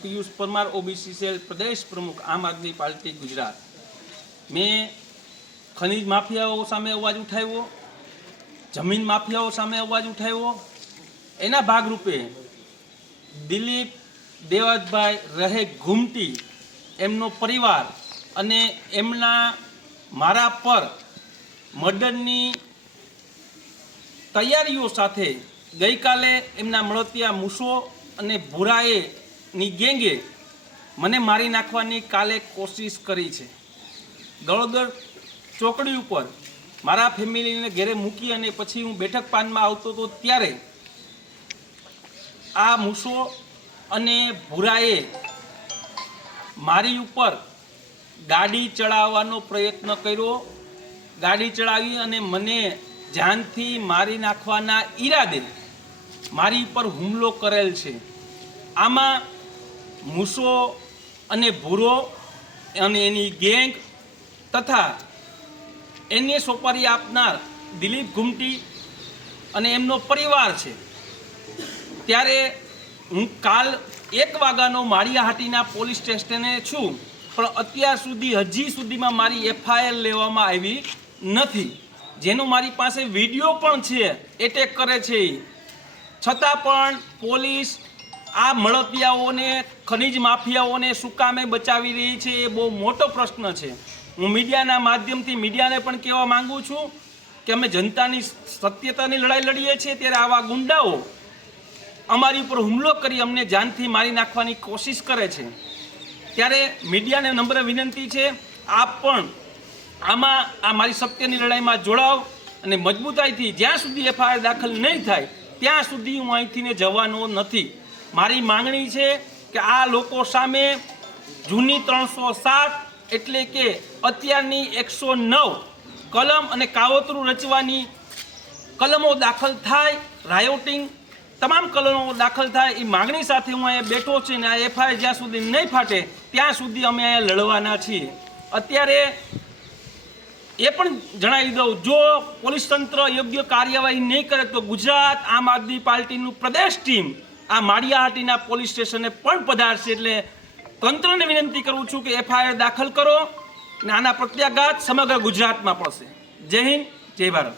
Piyush Parmar, OBC cell પ્રદેશ પ્રમુખ, આમ આદમી party, Gujarat. મેં ખનીજ માફિયાઓ સામે અવાજ ઉઠાવ્યો, જમીન માફિયાઓ સામે અવાજ ઉઠાવ્યો. એના ભાગરૂપે દિલીપ દેવતભાઈ રહે ઘુમટી, એમનો પરિવાર અને એમના મારા પર મર્ડરની તૈયારીઓ સાથે ગઈકાલે એમના મળતિયા મૂસો અને ભૂરાએ ની ગેંગે મને મારી નાખવાની કાલે કોશિશ કરી છે. દળોદર ચોકડી ઉપર મારા ફેમિલીને ઘેરે મૂકી અને પછી હું બેઠક પાનમાં આવતો હતો ત્યારે આ મૂસો અને ભૂરાએ મારી ઉપર ગાડી ચડાવવાનો પ્રયત્ન કર્યો. ગાડી ચડાવી અને મને જાનથી મારી નાખવાના ઈરાદે મારી ઉપર હુમલો કરેલ છે. આમાં મૂસો અને ભૂરો અને એની ગેંગ તથા એને સોપારી આપનાર દિલીપ ઘુમટી અને એમનો પરિવાર છે. ત્યારે હું કાલ એક વાગ્યાનો માળિયાહાટીના પોલીસ સ્ટેશને છું, પણ અત્યાર સુધી હજી સુધીમાં મારી એફઆઈઆર લેવામાં આવી નથી. જેનો મારી પાસે વીડિયો પણ છે, એટેક કરે છે છતાં પણ પોલીસ આ મળતિયાઓને, ખનીજ માફિયાઓને શું કામે બચાવી રહી છે એ બહુ મોટો પ્રશ્ન છે. હું મીડિયાના માધ્યમથી મીડિયાને પણ કહેવા માંગુ છું કે અમે જનતાની સત્યતાની લડાઈ લડીએ છીએ ત્યારે આવા ગુંડાઓ અમારી ઉપર હુમલો કરી અમને જાનથી મારી નાખવાની કોશિશ કરે છે. ત્યારે મીડિયાને નમ્ર વિનંતી છે, આપ પણ આમાં, આ મારી સત્યની લડાઈમાં જોડાવ અને મજબૂતાઈથી જ્યાં સુધી એફઆઈઆર દાખલ નહીં થાય, ત્યાં સુધી હું અહીંથી જવાનો નથી. મારી માંગણી છે કે આ લોકો સામે જૂની ત્રણસો સાત એટલે કે અત્યારની એકસો નવ કલમ અને કાવતરું રચવાની કલમો દાખલ થાય રાયોટિંગ તમામ કલમો દાખલ થાય, એ માંગણી સાથે હું અહીંયા બેઠો છું ને આ એફઆઈઆર જ્યાં સુધી નહીં ફાટે, ત્યાં સુધી અમે અહીંયા લડવાના છીએ. અત્યારે એ પણ જણાવી દઉં, જો પોલીસ તંત્ર યોગ્ય કાર્યવાહી નહીં કરે તો ગુજરાત આમ આદમી પાર્ટીનું પ્રદેશ ટીમ આ માળિયાહાટીના પોલીસ સ્ટેશને પણ પધારશે એટલે તંત્રને વિનંતી કરું છું કે એફઆઈઆર દાખલ કરો અને આના પ્રત્યાઘાત સમગ્ર ગુજરાતમાં પડશે. જય હિન્દ, જય ભારત.